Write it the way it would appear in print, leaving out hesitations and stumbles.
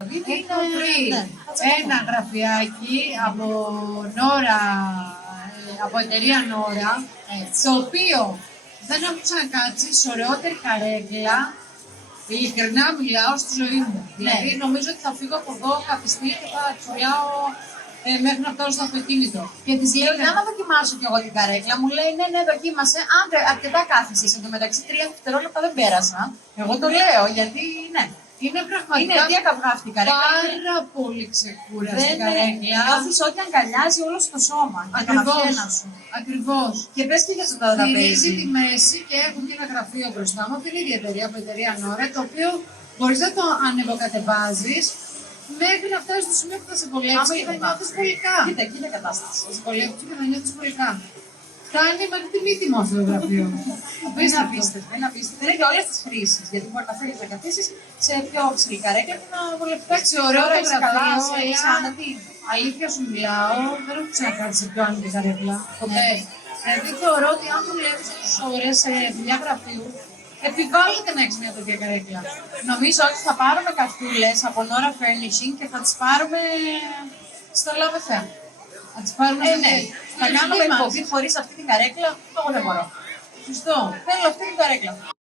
Έχω βρει ένα γραφιάκι από Νόρα, από εταιρεία Νόρα, το οποίο δεν έχω ξανακάτσει σε ωραιότερη καρέκλα. Ειλικρινά μιλάω στη ζωή μου. Δηλαδή νομίζω ότι θα φύγω από εδώ κάποια στιγμή και θα τσουλάω μέχρι να φτάσω στο αυτοκίνητο. Και τη λέω: για να δοκιμάσω κι εγώ την καρέκλα. Μου λέει: ναι, δοκίμασε. Αν αρκετά κάθεσαι. Εν τω μεταξύ, 3 δευτερόλεπτα δεν πέρασα. Εγώ το λέω γιατί ναι. Είναι πραγματικά τι ακαυγά αυτή η καρέκλα. πάρα πολύ ξεκούραστη καρέκλα. Νιώθεις ότι αγκαλιάζει όλο το σώμα. Ακριβώς. Και πες και για το τραπέζι. Στηρίζει τη μέση και έχω και ένα γραφείο μπροστά μου από την ίδια εταιρεία, από την εταιρεία Νόρα, το οποίο μπορείς να το ανεβοκατεβάζεις μέχρι να φτάσεις στο σημείο που θα σε βολέψει και θα νιώθεις βολικά. Κοίτα, εκεί είναι κατάσταση. Θα σε βολέψει και θα νιώθεις βολικά. Φτάνει μέχρι τη μύτη μου αυτό το γραφείο. Είναι απίστευτο. Είναι για όλες τις χρήσεις. Γιατί μπορεί να θέλεις να καθίσεις σε πιο ψηλή καρέκλα και να βολευτείς. Σε ωραίο το γραφείο, είσαι άνετη. Αλήθεια σου μιλάω, δεν έχω ξανακάτσει σε πιο άνετη καρέκλα. Ποτέ. Δηλαδή θεωρώ ότι αν δουλεύεις τόσες ώρες σε δουλειά γραφείου, επιβάλλεται να έχεις μια τέτοια καρέκλα. Νομίζω ότι θα πάρουμε καρτούλες από Nora Furnishing και θα τις πάρουμε στο Love FM. Θα τις πάρουμε ναι. Θα κάνουμε εκπομπή χωρίς αυτή την καρέκλα. Εγώ δεν μπορώ. Σωστό. Θέλω αυτή την καρέκλα.